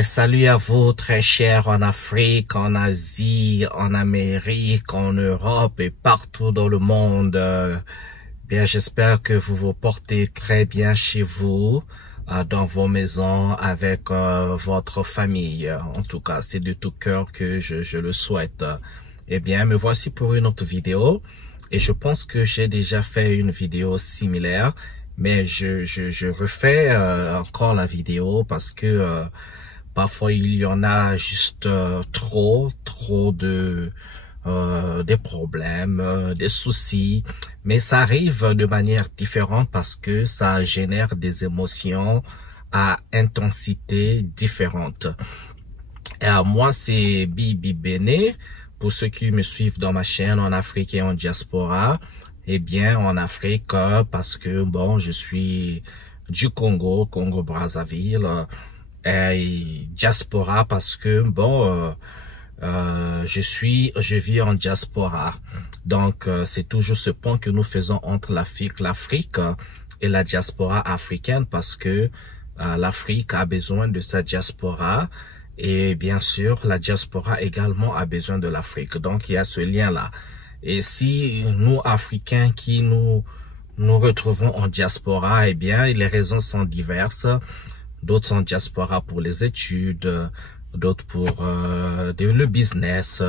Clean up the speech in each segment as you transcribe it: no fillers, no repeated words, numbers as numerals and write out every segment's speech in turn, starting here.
Et salut à vous très chers en Afrique, en Asie, en Amérique, en Europe et partout dans le monde. Bien, j'espère que vous vous portez très bien chez vous, dans vos maisons, avec votre famille. En tout cas, c'est de tout cœur que je le souhaite. Eh bien, me voici pour une autre vidéo. Et je pense que j'ai déjà fait une vidéo similaire, mais je refais encore la vidéo parce que parfois il y en a juste trop de des problèmes, des soucis, mais ça arrive de manière différente parce que ça génère des émotions à intensité différente. Et moi, c'est Bibi Bene. Pour ceux qui me suivent dans ma chaîne en Afrique et en diaspora, eh bien, en Afrique, parce que, bon, je suis du Congo, Congo-Brazzaville, et diaspora parce que, bon, je vis en diaspora. Donc, c'est toujours ce point que nous faisons entre l'Afrique et la diaspora africaine parce que l'Afrique a besoin de sa diaspora. Et bien sûr, la diaspora également a besoin de l'Afrique. Donc, il y a ce lien-là. Et si nous, Africains, qui nous retrouvons en diaspora, eh bien, les raisons sont diverses. D'autres sont en diaspora pour les études, d'autres pour le business,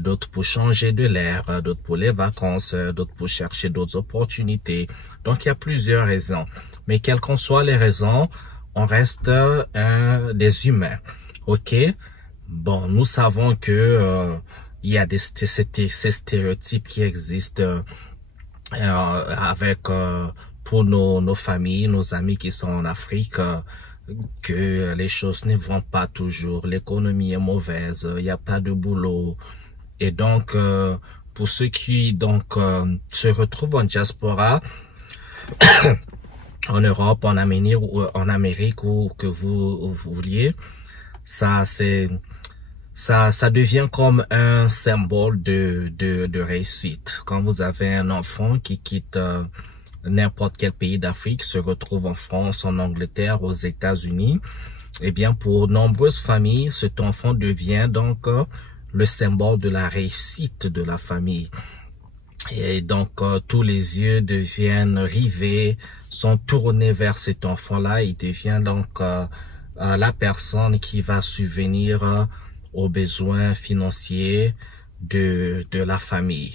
d'autres pour changer de l'air, d'autres pour les vacances, d'autres pour chercher d'autres opportunités. Donc, il y a plusieurs raisons. Mais quelles qu'en soient les raisons, on reste des humains. Ok, bon, nous savons que il y a ces stéréotypes qui existent avec pour nos familles, nos amis qui sont en Afrique, que les choses ne vont pas toujours, l'économie est mauvaise, il n'y a pas de boulot, et donc pour ceux qui se retrouvent en diaspora, en Europe, en Amérique ou que vous vouliez. Ça devient comme un symbole de réussite. Quand vous avez un enfant qui quitte n'importe quel pays d'Afrique, se retrouve en France, en Angleterre, aux États-Unis, eh bien, pour nombreuses familles, cet enfant devient donc le symbole de la réussite de la famille. Et donc, tous les yeux deviennent rivés, sont tournés vers cet enfant-là. Il devient donc la personne qui va subvenir aux besoins financiers de la famille.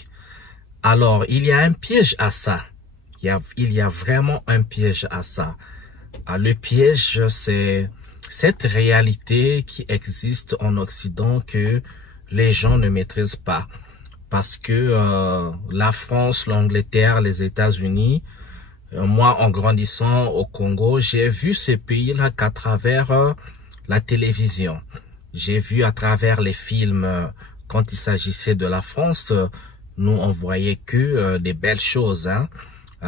Alors, il y a un piège à ça. Il y a vraiment un piège à ça. Le piège, c'est cette réalité qui existe en Occident que les gens ne maîtrisent pas. Parce que la France, l'Angleterre, les États-Unis, moi, en grandissant au Congo, j'ai vu ces pays-là qu'à travers la télévision. J'ai vu à travers les films, quand il s'agissait de la France, nous, on voyait que des belles choses, hein.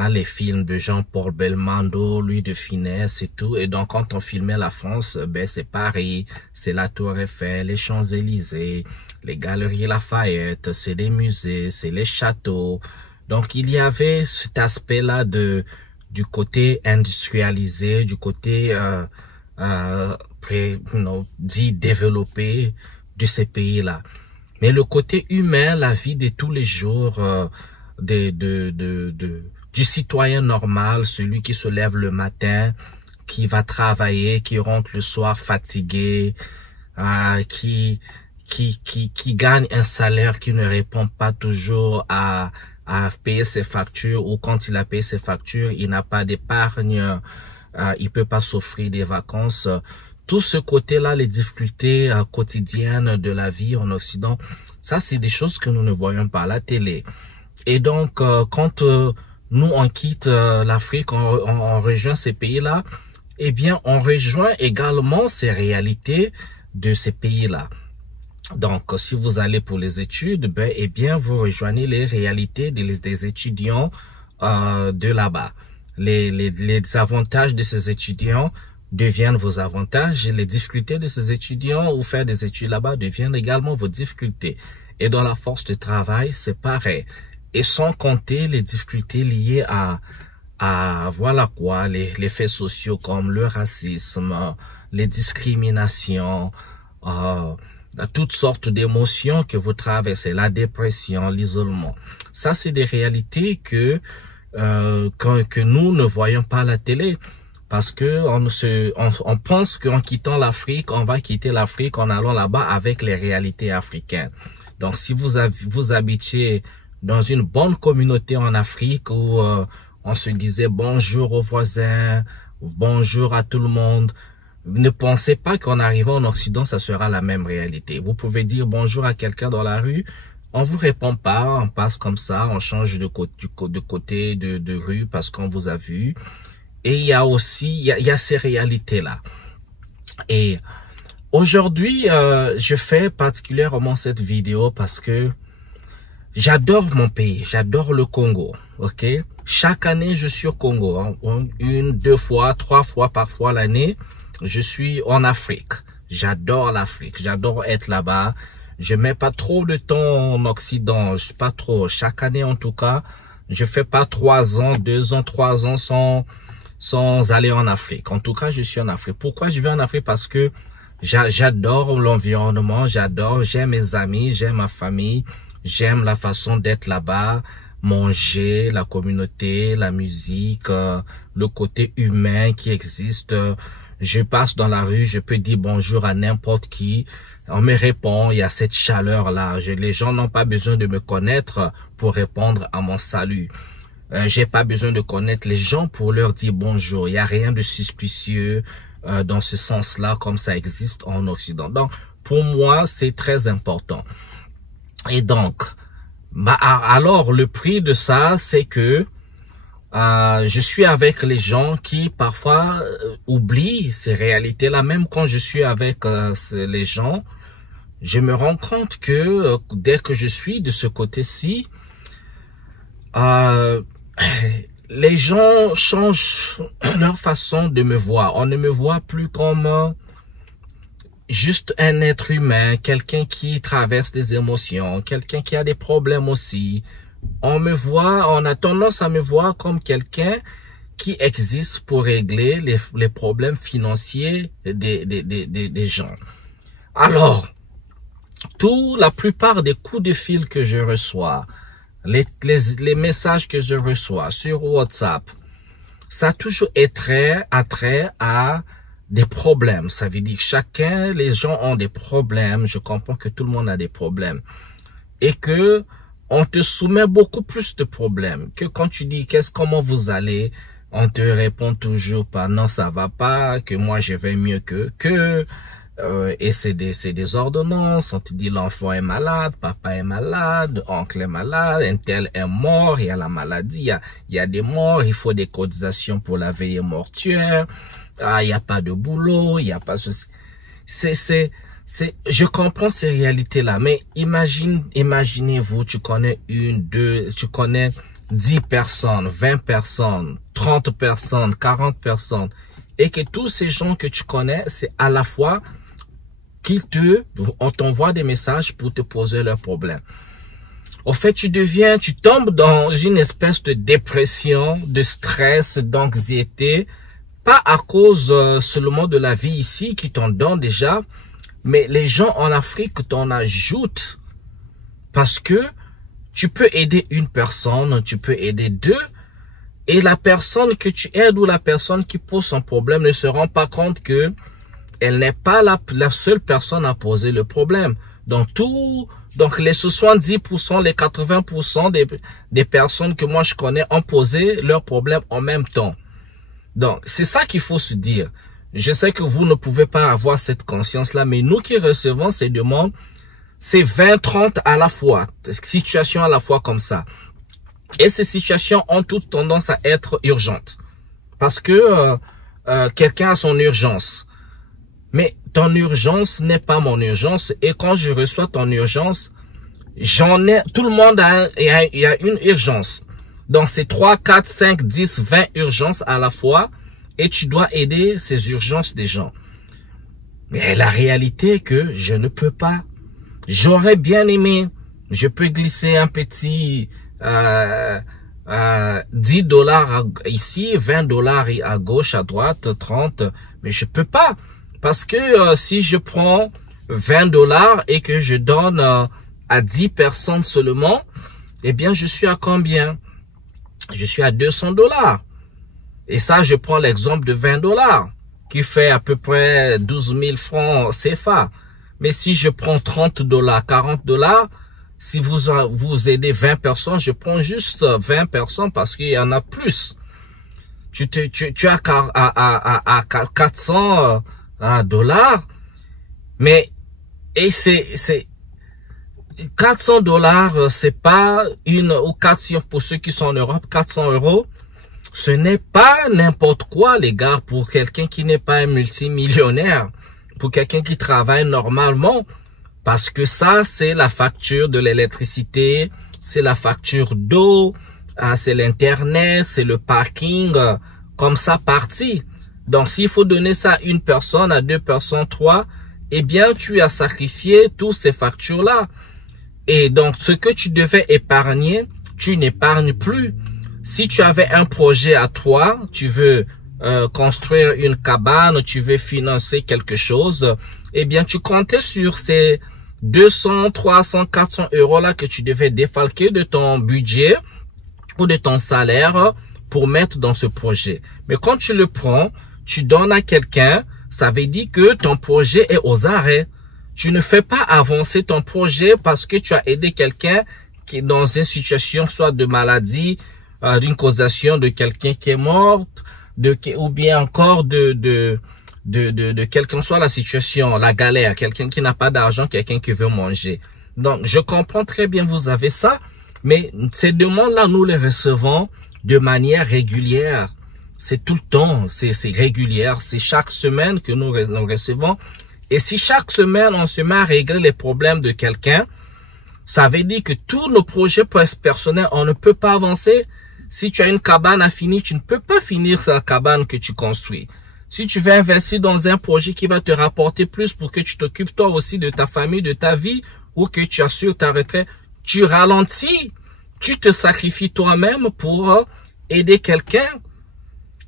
Les films de Jean-Paul Belmondo, Louis de Funès et tout. Et donc, quand on filmait la France, ben, c'est Paris, c'est la Tour Eiffel, les Champs-Élysées, les Galeries Lafayette, c'est les musées, c'est les châteaux. Donc, il y avait cet aspect-là du côté industrialisé, du côté dit développé de ces pays-là. Mais le côté humain, la vie de tous les jours du citoyen normal, celui qui se lève le matin, qui va travailler, qui rentre le soir fatigué, qui gagne un salaire qui ne répond pas toujours à payer ses factures, ou quand il a payé ses factures, il n'a pas d'épargne, il peut pas s'offrir des vacances. Tout ce côté-là, les difficultés quotidiennes de la vie en Occident, ça c'est des choses que nous ne voyons pas à la télé. Et donc, quand nous on quitte l'Afrique, on rejoint ces pays-là, eh bien, on rejoint également ces réalités de ces pays-là. Donc, si vous allez pour les études, ben, eh bien, vous rejoignez les réalités des étudiants de là-bas. Les avantages de ces étudiants deviennent vos avantages, et les difficultés de ces étudiants ou faire des études là-bas deviennent également vos difficultés. Et dans la force de travail, c'est pareil. Et sans compter les difficultés liées à voilà quoi, les faits sociaux comme le racisme, les discriminations, toutes sortes d'émotions que vous traversez, la dépression, l'isolement. Ça, c'est des réalités que nous ne voyons pas à la télé. Parce que on pense qu'en quittant l'Afrique, on va quitter l'Afrique en allant là-bas avec les réalités africaines. Donc, si vous habitiez dans une bonne communauté en Afrique où on se disait bonjour aux voisins, bonjour à tout le monde, ne pensez pas qu'en arrivant en Occident, ça sera la même réalité. Vous pouvez dire bonjour à quelqu'un dans la rue, on vous répond pas, on passe comme ça, on change de côté de rue parce qu'on vous a vu. Et il y a aussi, il y a ces réalités-là. Et aujourd'hui, je fais particulièrement cette vidéo parce que j'adore mon pays, j'adore le Congo, ok? Chaque année, je suis au Congo, hein, 1, 2 fois, 3 fois parfois l'année, je suis en Afrique. J'adore l'Afrique, j'adore être là-bas. Je mets pas trop de temps en Occident, pas trop. Chaque année en tout cas, je fais pas 3 ans, 2 ans, 3 ans sans aller en Afrique. En tout cas, je suis en Afrique. Pourquoi je vais en Afrique? Parce que j'adore l'environnement, j'aime mes amis, j'aime ma famille, j'aime la façon d'être là-bas, manger, la communauté, la musique, le côté humain qui existe. Je passe dans la rue, je peux dire bonjour à n'importe qui. On me répond, il y a cette chaleur-là. Les gens n'ont pas besoin de me connaître pour répondre à mon salut. J'ai pas besoin de connaître les gens pour leur dire bonjour. Il y a rien de suspicieux dans ce sens-là, comme ça existe en Occident. Donc, pour moi, c'est très important. Et donc, alors le prix de ça, c'est que je suis avec les gens qui parfois oublient ces réalités-là. Même quand je suis avec les gens, je me rends compte que dès que je suis de ce côté-ci, les gens changent leur façon de me voir. On ne me voit plus comme juste un être humain, quelqu'un qui traverse des émotions, quelqu'un qui a des problèmes aussi. On a tendance à me voir comme quelqu'un qui existe pour régler les problèmes financiers des gens. Alors, la plupart des coups de fil que je reçois, les messages que je reçois sur WhatsApp, ça a toujours attrait à des problèmes. Ça veut dire que les gens ont des problèmes. Je comprends que tout le monde a des problèmes. Et que on te soumet beaucoup plus de problèmes. Que quand tu dis comment vous allez, on te répond toujours pas non, ça va pas, que moi je vais mieux et c'est des ordonnances. On te dit l'enfant est malade, papa est malade, oncle est malade, un tel est mort, il y a la maladie, il y a des morts, il faut des cotisations pour la veillée mortuaire, il n'y a pas de boulot, il n'y a pas ceci. Je comprends ces réalités-là, mais imaginez-vous, tu connais 10 personnes, 20 personnes, 30 personnes, 40 personnes, et que tous ces gens que tu connais, c'est à la fois on t'envoie des messages pour te poser leurs problèmes. Au fait, tu tombes dans une espèce de dépression, de stress, d'anxiété, pas à cause seulement de la vie ici qui t'en donne déjà, mais les gens en Afrique t'en ajoutent parce que tu peux aider une personne, tu peux aider 2, et la personne que tu aides ou la personne qui pose son problème ne se rend pas compte que elle n'est pas la seule personne à poser le problème. Donc les 70%, les 80% des personnes que moi je connais ont posé leur problème en même temps. Donc c'est ça qu'il faut se dire. Je sais que vous ne pouvez pas avoir cette conscience-là, mais nous qui recevons ces demandes, c'est 20, 30 à la fois, situations à la fois comme ça. Et ces situations ont toutes tendance à être urgentes. Parce que quelqu'un a son urgence. Mais ton urgence n'est pas mon urgence. Et quand je reçois ton urgence, tout le monde il y a une urgence. Donc c'est 3, 4, 5, 10, 20 urgences à la fois. Et tu dois aider ces urgences des gens. Mais la réalité est que je ne peux pas. J'aurais bien aimé. Je peux glisser un petit $10 ici, $20 à gauche, à droite, 30. Mais je peux pas. Parce que si je prends 20 $ et que je donne à 10 personnes seulement, eh bien, je suis à combien? Je suis à 200 $. Et ça, je prends l'exemple de 20 $ qui fait à peu près 12 000 francs CFA. Mais si je prends 30 $, 40 $, si vous aidez 20 personnes, je prends juste 20 personnes parce qu'il y en a plus. Tu as à 400 $, mais et c'est 400 $, c'est pas ou 400 pour ceux qui sont en Europe, 400 €. Ce n'est pas n'importe quoi, les gars, pour quelqu'un qui n'est pas un multimillionnaire, pour quelqu'un qui travaille normalement, parce que ça, c'est la facture de l'électricité, c'est la facture d'eau, c'est l'internet, c'est le parking, comme ça parti. Donc, s'il faut donner ça à une personne, à 2 personnes, 3, eh bien, tu as sacrifié toutes ces factures-là. Et donc, ce que tu devais épargner, tu n'épargnes plus. Si tu avais un projet à toi, tu veux construire une cabane, tu veux financer quelque chose, eh bien, tu comptais sur ces 200, 300, 400 € là que tu devais défalquer de ton budget ou de ton salaire pour mettre dans ce projet. Mais quand tu le prends, tu donnes à quelqu'un, ça veut dire que ton projet est aux arrêts. Tu ne fais pas avancer ton projet parce que tu as aidé quelqu'un qui est dans une situation soit de maladie, d'une causation de quelqu'un qui est mort, ou bien encore de quelle que soit la situation, la galère, quelqu'un qui n'a pas d'argent, quelqu'un qui veut manger. Donc, je comprends très bien, vous avez ça, mais ces demandes-là, nous les recevons de manière régulière. C'est tout le temps, c'est régulière, c'est chaque semaine que nous recevons. Et si chaque semaine, on se met à régler les problèmes de quelqu'un, ça veut dire que tous nos projets personnels, on ne peut pas avancer. Si tu as une cabane à finir, tu ne peux pas finir cette cabane que tu construis. Si tu veux investir dans un projet qui va te rapporter plus pour que tu t'occupes toi aussi de ta famille, de ta vie, ou que tu assures ta retraite, tu ralentis. Tu te sacrifies toi-même pour aider quelqu'un.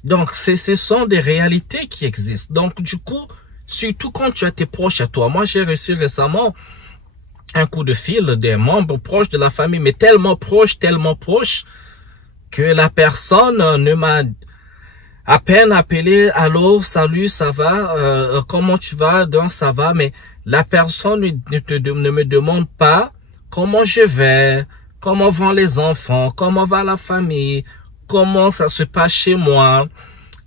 Donc, ce sont des réalités qui existent. Donc, du coup, surtout quand tu as tes proches à toi. Moi, j'ai reçu récemment un coup de fil des membres proches de la famille, mais tellement proches, que la personne ne m'a à peine appelé. Allô, salut, ça va, comment tu vas? Donc, ça va, mais la personne ne me demande pas comment je vais, comment vont les enfants, comment va la famille, comment ça se passe chez moi.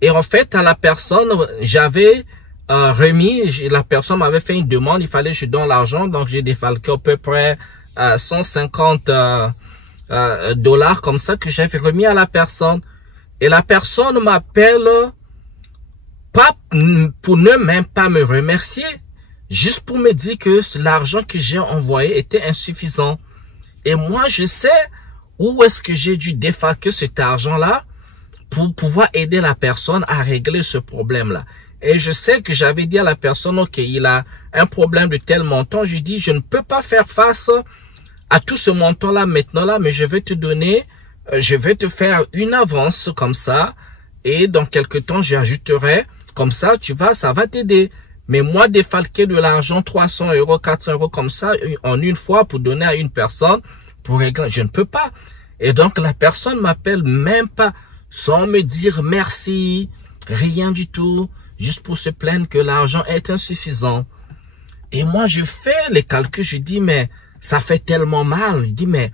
Et en fait, à la personne, j'avais remis, la personne m'avait fait une demande, il fallait que je donne l'argent, donc j'ai défalqué à peu près 150 $ comme ça que j'avais remis à la personne. Et la personne m'appelle pas pour ne même pas me remercier, juste pour me dire que l'argent que j'ai envoyé était insuffisant. Et moi, je sais où est-ce que j'ai dû défalquer cet argent-là pour pouvoir aider la personne à régler ce problème-là. Et je sais que j'avais dit à la personne, ok, il a un problème de tel montant. Je dis, je ne peux pas faire face à tout ce montant-là maintenant là, mais je vais te donner, je vais te faire une avance comme ça. Et dans quelques temps, j'ajouterai, comme ça, ça va t'aider. Mais moi, défalquer de l'argent, 300 €, 400 € comme ça, en une fois pour donner à une personne, pour régler, je ne peux pas. Et donc, la personne m'appelle même pas, sans me dire merci, rien du tout, juste pour se plaindre que l'argent est insuffisant. Et moi, je fais les calculs, je dis, mais ça fait tellement mal. Je dis, mais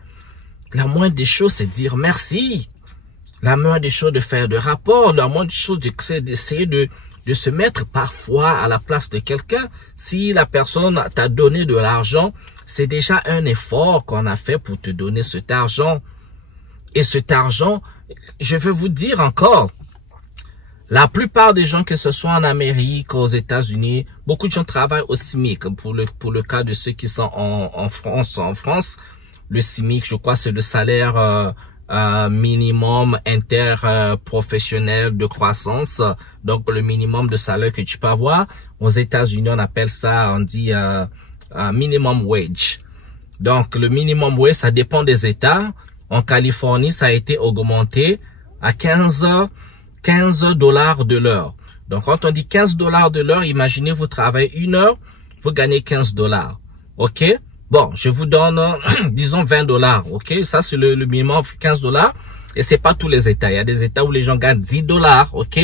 la moindre des choses, c'est dire merci. La moindre des choses, de faire de rapport. La moindre des choses, c'est d'essayer de se mettre parfois à la place de quelqu'un. Si la personne t'a donné de l'argent, c'est déjà un effort qu'on a fait pour te donner cet argent. Et cet argent, je vais vous dire encore, la plupart des gens, que ce soit en Amérique, aux États-Unis, beaucoup de gens travaillent au SMIC. Pour le cas de ceux qui sont en France, le SMIC, je crois, c'est le salaire minimum interprofessionnel de croissance. Donc, le minimum de salaire que tu peux avoir. Aux États-Unis, on appelle ça, on dit minimum wage. Donc, le minimum wage, ça dépend des États. En Californie, ça a été augmenté à 15 $ de l'heure. Donc, quand on dit 15 $ de l'heure, imaginez, vous travaillez 1 heure, vous gagnez 15 $. OK? Bon, je vous donne, disons 20 $. OK? Ça, c'est le minimum, 15 $. Et c'est pas tous les États. Il y a des États où les gens gagnent 10 $. OK?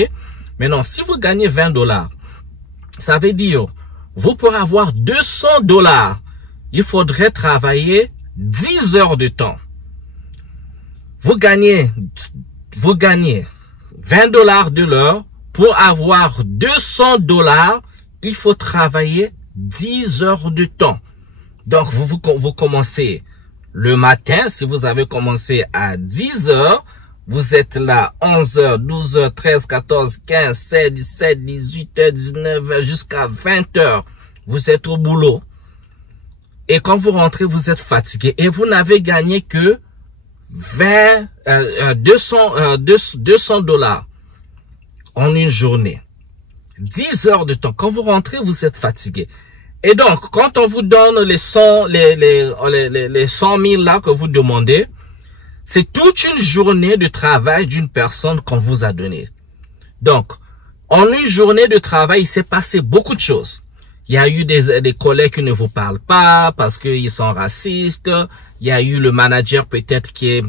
Mais non, si vous gagnez 20 $, ça veut dire, vous pourrez avoir 200 $. Il faudrait travailler 10 heures de temps. Vous gagnez 20 $ de l'heure. Pour avoir 200 $, il faut travailler 10 heures de temps. Donc, vous commencez le matin. Si vous avez commencé à 10 heures, vous êtes là 11 heures, 12 heures, 13, 14, 15, 16, 17, 18 heures, 19 heures, jusqu'à 20 heures. Vous êtes au boulot. Et quand vous rentrez, vous êtes fatigué. Et vous n'avez gagné que 200 $ en une journée. 10 heures de temps. Quand vous rentrez, vous êtes fatigué. Et donc, quand on vous donne les 100 000 là que vous demandez, c'est toute une journée de travail d'une personne qu'on vous a donné. Donc, en une journée de travail, il s'est passé beaucoup de choses. Il y a eu des collègues qui ne vous parlent pas parce qu'ils sont racistes. Il y a eu le manager peut-être qui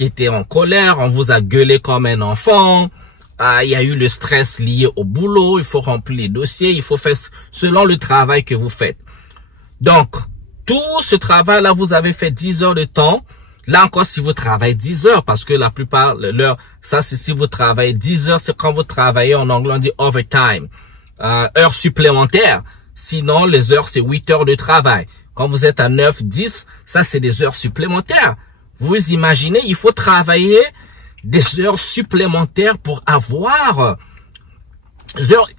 était en colère. On vous a gueulé comme un enfant. Il y a eu le stress lié au boulot. Il faut remplir les dossiers. Il faut faire selon le travail que vous faites. Donc, tout ce travail-là, vous avez fait 10 heures de temps. Là encore, si vous travaillez 10 heures, parce que la plupart, ça c'est si vous travaillez 10 heures, c'est quand vous travaillez, en anglais on dit overtime. Heures supplémentaires. Sinon, les heures, c'est 8 heures de travail. Quand vous êtes à 9, 10, ça c'est des heures supplémentaires. Vous imaginez, il faut travailler des heures supplémentaires pour avoir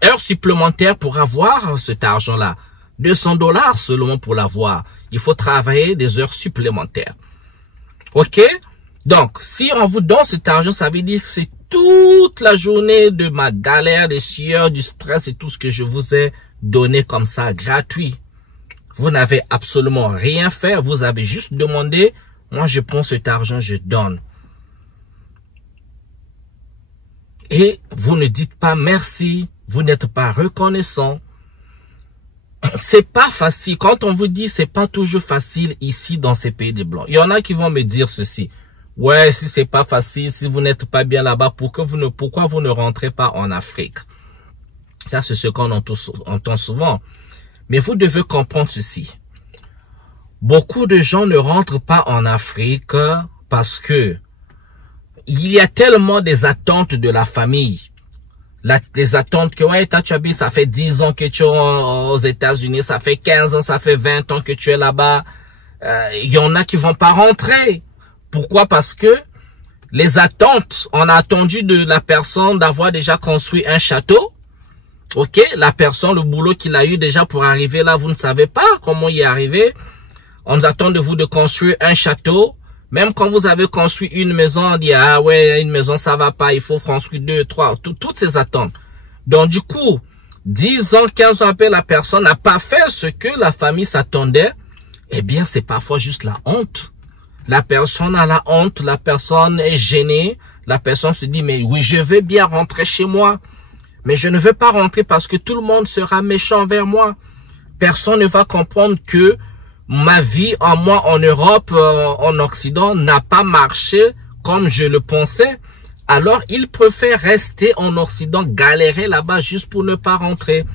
heures supplémentaires pour avoir cet argent-là. 200 $ seulement pour l'avoir. Il faut travailler des heures supplémentaires. OK? Donc, si on vous donne cet argent, ça veut dire que c'est toute la journée de ma galère, des sueurs, du stress et tout ce que je vous ai donné comme ça, gratuit. Vous n'avez absolument rien fait. Vous avez juste demandé, moi je prends cet argent, je donne. Et vous ne dites pas merci, vous n'êtes pas reconnaissant. C'est pas facile. Quand on vous dit c'est pas toujours facile ici dans ces pays de blancs. Il y en a qui vont me dire ceci. Ouais, si c'est pas facile, si vous n'êtes pas bien là-bas, pourquoi vous ne rentrez pas en Afrique? Ça, c'est ce qu'on entend souvent. Mais vous devez comprendre ceci. Beaucoup de gens ne rentrent pas en Afrique parce que il y a tellement des attentes de la famille. Les attentes que, ouais, Tachabi, ça fait 10 ans que tu es aux États-Unis, ça fait 15 ans, ça fait 20 ans que tu es là-bas. Il y en a qui vont pas rentrer. Pourquoi? Parce que les attentes, on a attendu de la personne d'avoir déjà construit un château. OK? La personne, le boulot qu'il a eu déjà pour arriver là, vous ne savez pas comment y arriver. On attend de vous de construire un château. Même quand vous avez construit une maison, on dit, ah ouais, une maison, ça va pas, il faut construire 2, 3, toutes ces attentes. Donc, du coup, 10 ans, 15 ans après, la personne n'a pas fait ce que la famille s'attendait. Eh bien, c'est parfois juste la honte. La personne a la honte, la personne est gênée. La personne se dit, mais oui, je veux bien rentrer chez moi. Mais je ne veux pas rentrer parce que tout le monde sera méchant vers moi. Personne ne va comprendre que ma vie en Europe, en Occident, n'a pas marché comme je le pensais. Alors, il préfère rester en Occident, galérer là-bas juste pour ne pas rentrer.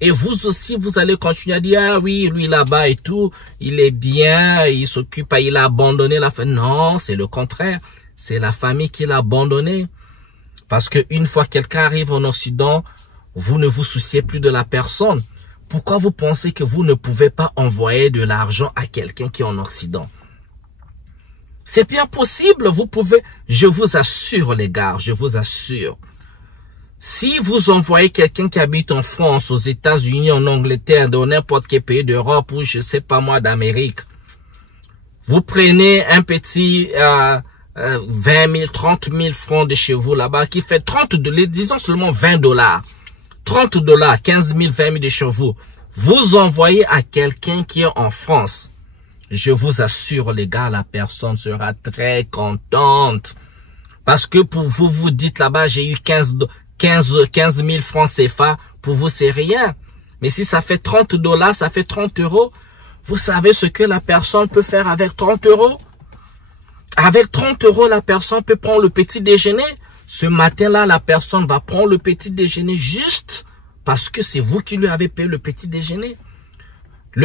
Et vous aussi, vous allez continuer à dire, ah oui, lui là-bas et tout, il est bien, il s'occupe, il a abandonné la famille. Non, c'est le contraire. C'est la famille qui l'a abandonné. Parce que une fois quelqu'un arrive en Occident, vous ne vous souciez plus de la personne. Pourquoi vous pensez que vous ne pouvez pas envoyer de l'argent à quelqu'un qui est en Occident? C'est bien possible, vous pouvez. Je vous assure les gars, je vous assure. Si vous envoyez quelqu'un qui habite en France, aux États-Unis, en Angleterre, dans n'importe quel pays d'Europe ou je sais pas moi d'Amérique, vous prenez un petit 20 000, 30 000 francs de chez vous là-bas qui fait 30 $, disons seulement 20 $. 30 $, 15 000, 20 000 de chez vous. Vous envoyez à quelqu'un qui est en France. Je vous assure, les gars, la personne sera très contente. Parce que pour vous, vous dites là-bas, j'ai eu 15 15 000 francs CFA, pour vous, c'est rien. Mais si ça fait 30 $, ça fait 30 €. Vous savez ce que la personne peut faire avec 30 €? Avec 30 €, la personne peut prendre le petit déjeuner. Ce matin-là, la personne va prendre le petit déjeuner juste parce que c'est vous qui lui avez payé le petit déjeuner.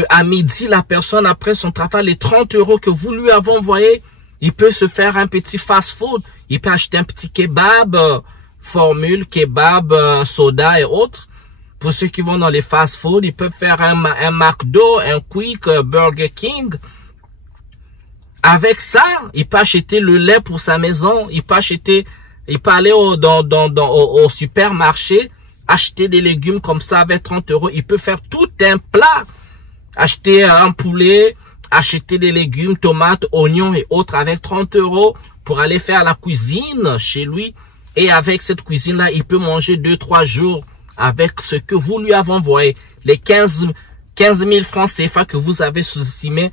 À midi, la personne, après son travail, les 30 € que vous lui avez envoyés, il peut se faire un petit fast-food. Il peut acheter un petit kebab, formule, kebab, soda et autres. Pour ceux qui vont dans les fast-food, ils peuvent faire un McDo, un Quick, Burger King. Avec ça, il peut acheter le lait pour sa maison. Il peut aller au supermarché, acheter des légumes comme ça avec 30 €. Il peut faire tout un plat. Acheter un poulet, acheter des légumes, tomates, oignons et autres avec 30 € pour aller faire la cuisine chez lui. Et avec cette cuisine-là, il peut manger 2-3 jours avec ce que vous lui avez envoyé. Les 15 000 francs CFA que vous avez sous-estimé,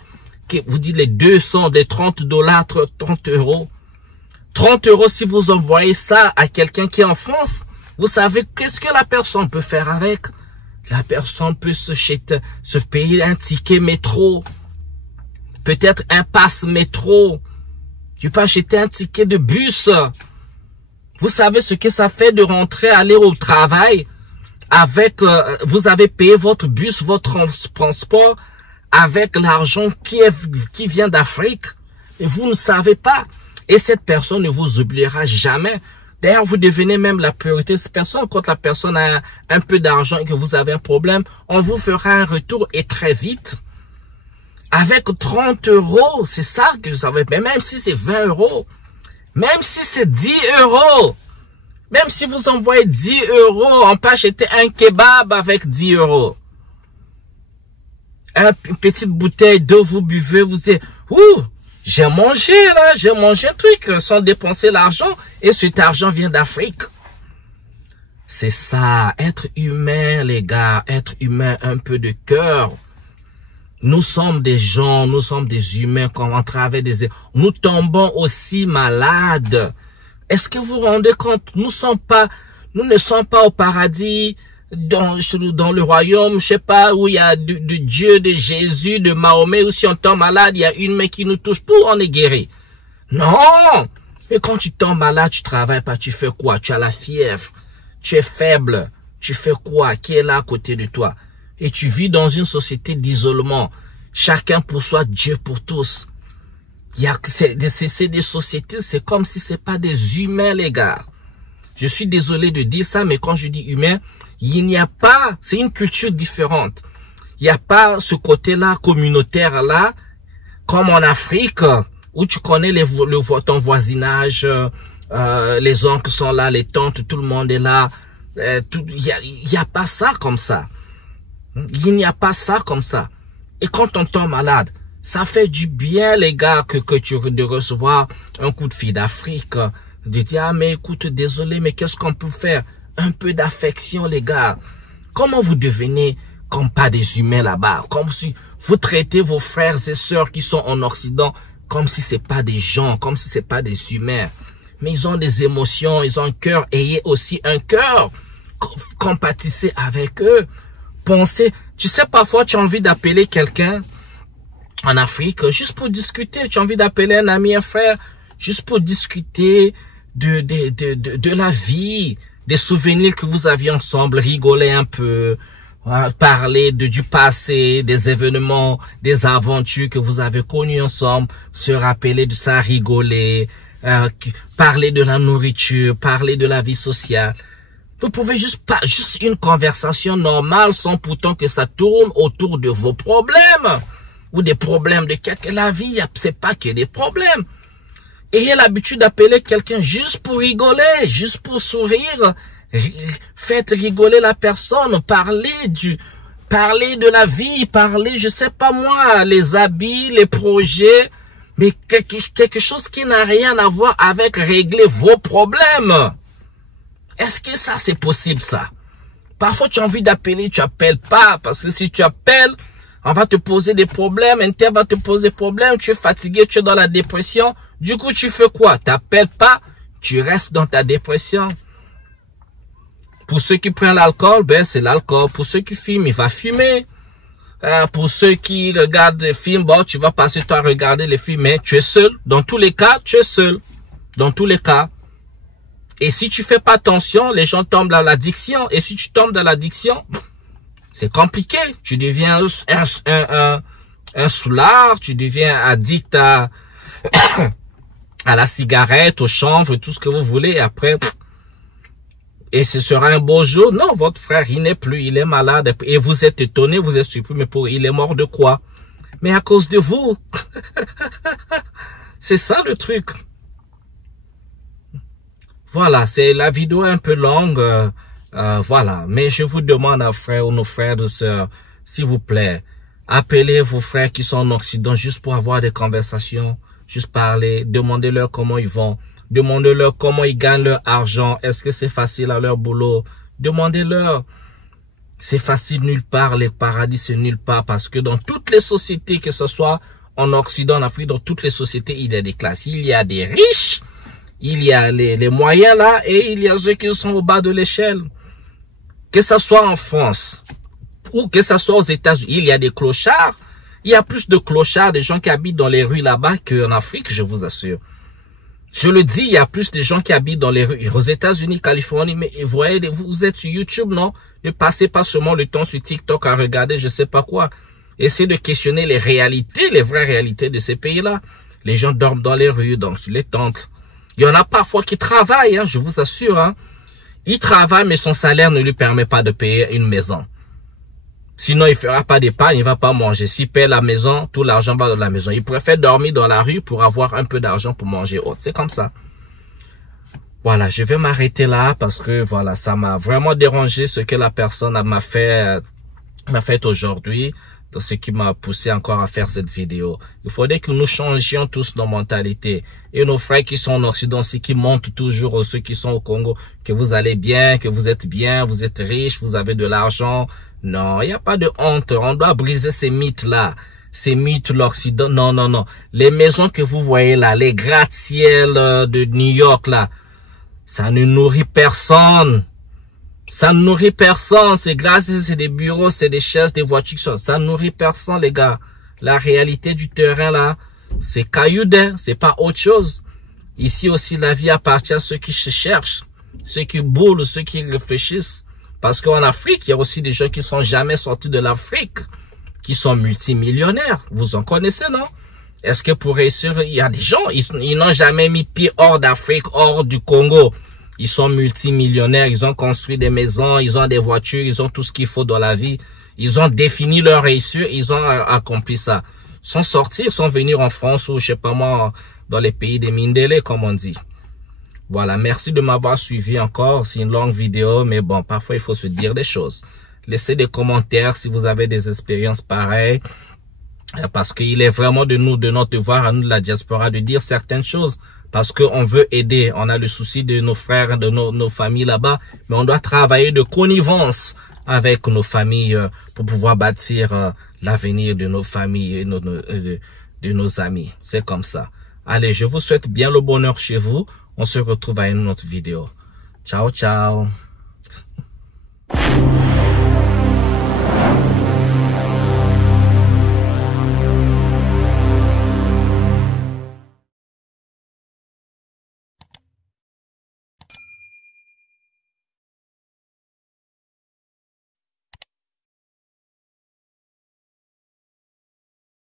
que vous dites les 200, les 30 $, 30 €. 30 € si vous envoyez ça à quelqu'un qui est en France, vous savez qu'est-ce que la personne peut faire avec? La personne peut se payer un ticket métro, peut-être un pass métro. Tu peux acheter un ticket de bus. Vous savez ce que ça fait de rentrer, aller au travail avec, vous avez payé votre bus, votre transport avec l'argent qui vient d'Afrique. Et vous ne savez pas. Et cette personne ne vous oubliera jamais. D'ailleurs, vous devenez même la priorité de cette personne. Quand la personne a un peu d'argent et que vous avez un problème, on vous fera un retour et très vite. Avec 30 €, c'est ça que vous avez. Mais même si c'est 20 €, même si c'est 10 €, même si vous envoyez 10 €, on peut acheter un kebab avec 10 €. Une petite bouteille d'eau, vous buvez, vous dites, ouh, j'ai mangé là, j'ai mangé un truc sans dépenser l'argent et cet argent vient d'Afrique. C'est ça, être humain les gars, être humain, un peu de cœur. Nous sommes des gens, nous sommes des humains, quand on travaille nous tombons aussi malades. Est-ce que vous vous rendez compte, nous ne sommes pas au paradis, dans le royaume, je sais pas, où il y a de Dieu, de Jésus, de Mahomet, où si on tombe malade, il y a une main qui nous touche, pour on est guéri. Non! Et quand tu tombes malade, tu travailles pas, tu fais quoi? Tu as la fièvre, tu es faible, tu fais quoi? Qui est là à côté de toi? Et tu vis dans une société d'isolement. Chacun pour soi, Dieu pour tous. C'est des sociétés, c'est comme si c'est pas des humains, les gars. Je suis désolé de dire ça, mais quand je dis humain, il n'y a pas, c'est une culture différente. Il n'y a pas ce côté-là communautaire-là, comme en Afrique, où tu connais ton voisinage, les oncles sont là, les tantes, tout le monde est là. Il n'y a pas ça comme ça. Il n'y a pas ça comme ça. Et quand on tombe malade, ça fait du bien, les gars, de recevoir un coup de fil d'Afrique, de dire, ah, mais écoute, désolé, mais qu'est-ce qu'on peut faire? Un peu d'affection, les gars. Comment vous devenez comme pas des humains là-bas? Comme si vous traitez vos frères et sœurs qui sont en Occident comme si c'est pas des gens, comme si c'est pas des humains. Mais ils ont des émotions, ils ont un cœur. Ayez aussi un cœur. Compatissez avec eux. Pensez. Tu sais, parfois, tu as envie d'appeler quelqu'un en Afrique, juste pour discuter. Tu as envie d'appeler un ami, un frère, juste pour discuter de la vie, des souvenirs que vous aviez ensemble, rigoler un peu, parler du passé, des événements, des aventures que vous avez connues ensemble, se rappeler de ça, rigoler, parler de la nourriture, parler de la vie sociale. Vous pouvez juste une conversation normale sans pourtant que ça tourne autour de vos problèmes ou des problèmes de quelqu'un. La vie, c'est pas que des problèmes. Ayez l'habitude d'appeler quelqu'un juste pour rigoler, juste pour sourire. Faites rigoler la personne, parler de la vie, parler, je sais pas moi, les habits, les projets, mais quelque chose qui n'a rien à voir avec régler vos problèmes. Est-ce que ça, c'est possible, ça? Parfois, tu as envie d'appeler, tu appelles pas, parce que si tu appelles, on va te poser des problèmes, un tel va te poser des problèmes, tu es fatigué, tu es dans la dépression. Du coup, tu fais quoi? Tu n'appelles pas, tu restes dans ta dépression. Pour ceux qui prennent l'alcool, ben c'est l'alcool. Pour ceux qui fument, il va fumer. Pour ceux qui regardent des films, bon, tu vas passer toi à regarder les films, mais tu es seul. Dans tous les cas, tu es seul. Dans tous les cas. Et si tu fais pas attention, les gens tombent dans l'addiction. Et si tu tombes dans l'addiction, c'est compliqué. Tu deviens un soulard, tu deviens addict à la cigarette, au chanvre, tout ce que vous voulez. Et après, et ce sera un beau jour. Non, votre frère, il n'est plus, il est malade. Et vous êtes étonné, vous êtes surpris, mais il est mort de quoi? Mais à cause de vous. C'est ça le truc. Voilà, c'est la vidéo un peu longue. Voilà, mais je vous demande à frères ou nos frères de sœurs, s'il vous plaît, appelez vos frères qui sont en Occident juste pour avoir des conversations, juste parler, demandez-leur comment ils vont. Demandez-leur comment ils gagnent leur argent. Est-ce que c'est facile à leur boulot? Demandez-leur. C'est facile nulle part. Les paradis, c'est nulle part. Parce que dans toutes les sociétés, que ce soit en Occident, en Afrique, dans toutes les sociétés, il y a des classes. Il y a des riches. Il y a les moyens là. Et il y a ceux qui sont au bas de l'échelle. Que ce soit en France ou que ce soit aux États-Unis, il y a des clochards. Il y a plus de clochards, des gens qui habitent dans les rues là-bas qu'en Afrique, je vous assure. Je le dis, il y a plus de gens qui habitent dans les rues, aux États-Unis, Californie, mais vous voyez, vous êtes sur YouTube, non? Ne passez pas seulement le temps sur TikTok à regarder je sais pas quoi. Essayez de questionner les réalités, les vraies réalités de ces pays-là. Les gens dorment dans les rues, donc sur les temples. Il y en a parfois qui travaillent, hein, je vous assure. Hein. Il travaille, mais son salaire ne lui permet pas de payer une maison. Sinon, il fera pas d'épargne, il va pas manger. S'il paie la maison, tout l'argent va dans la maison. Il préfère dormir dans la rue pour avoir un peu d'argent pour manger autre. C'est comme ça. Voilà, je vais m'arrêter là parce que voilà, ça m'a vraiment dérangé ce que la personne m'a fait aujourd'hui. Ce qui m'a poussé encore à faire cette vidéo. Il faudrait que nous changions tous nos mentalités. Et nos frères qui sont en Occident, c'est qui montrent toujours ceux qui sont au Congo, que vous allez bien, que vous êtes riches, vous avez de l'argent. Non, il n'y a pas de honte. On doit briser ces mythes-là. Ces mythes, l'Occident. Non, non, non. Les maisons que vous voyez là, les gratte-ciel de New York là, ça ne nourrit personne. Ça ne nourrit personne. C'est c'est des bureaux, c'est des chaises, des voitures. Ça ne nourrit personne, les gars. La réalité du terrain, là, c'est cailloudin. C'est pas autre chose. Ici aussi, la vie appartient à ceux qui se cherchent, ceux qui boulent, ceux qui réfléchissent. Parce qu'en Afrique, il y a aussi des gens qui sont jamais sortis de l'Afrique, qui sont multimillionnaires. Vous en connaissez, non? Est-ce que pour réussir, il y a des gens, ils n'ont jamais mis pied hors d'Afrique, hors du Congo. Ils sont multimillionnaires, ils ont construit des maisons, ils ont des voitures, ils ont tout ce qu'il faut dans la vie. Ils ont défini leur réussite, ils ont accompli ça. Sans sortir, sans venir en France ou je sais pas moi, dans les pays des Mindélé, comme on dit. Voilà, merci de m'avoir suivi encore. C'est une longue vidéo, mais bon, parfois il faut se dire des choses. Laissez des commentaires si vous avez des expériences pareilles. Parce qu'il est vraiment de notre devoir à nous de la diaspora de dire certaines choses. Parce qu'on veut aider, on a le souci de nos frères, de nos familles là-bas, mais on doit travailler de connivence avec nos familles pour pouvoir bâtir l'avenir de nos familles et de nos amis. C'est comme ça. Allez, je vous souhaite bien le bonheur chez vous. On se retrouve à une autre vidéo. Ciao, ciao.